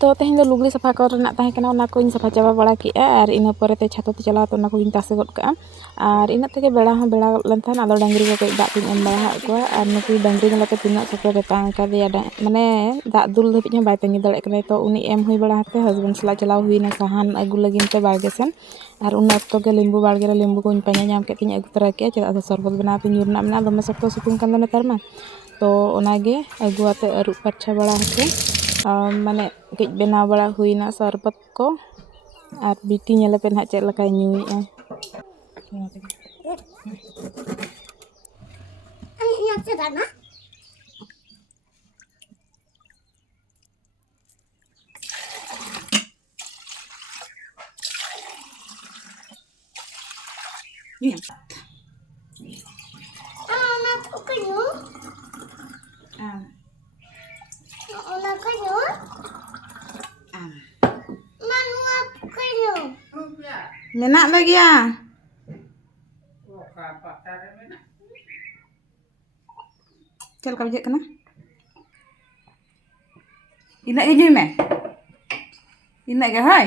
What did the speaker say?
तो तेहन दो लुगड़ी सफा करना ताहे कना ओना कोइन सफा चाबा बड़ा केआ और इना परे ते छातो ते चलाव तो ओना कोइन तासे गद का और इना तेगे बेड़ा हं बेड़ा लन थान आदो डांगरी को कई दाग एम बड़ा हा को और नुकु डांगरी गलते तिना सफा रे तांग का दिया माने दाग दुल धबिज हं बाय तंगी दड़े कने तो उनी एम हुई बड़ा हते हस्बैंड सला चलाव हुईना साहान अगु लगिन ते बाड़गे सेन और उन अक्तो के लिंबू बाड़गे रे लिंबू को पानी नाम के तिन अगु तरा के चेदा से सरबत बना ते ᱧᱩᱨना मेना दमे सख्तो सितुंग कान नेतार मा तो ओनागे अगुआते अरु परछा बड़ा हते माने कई बनाव बड़ा हुईना सरबत को और बीटी नेले पे ना चेक लका ᱧᱩᱭᱮᱜᱼᱟ menak lagi ya चल का बजे कना इना के जुई में इना के हाय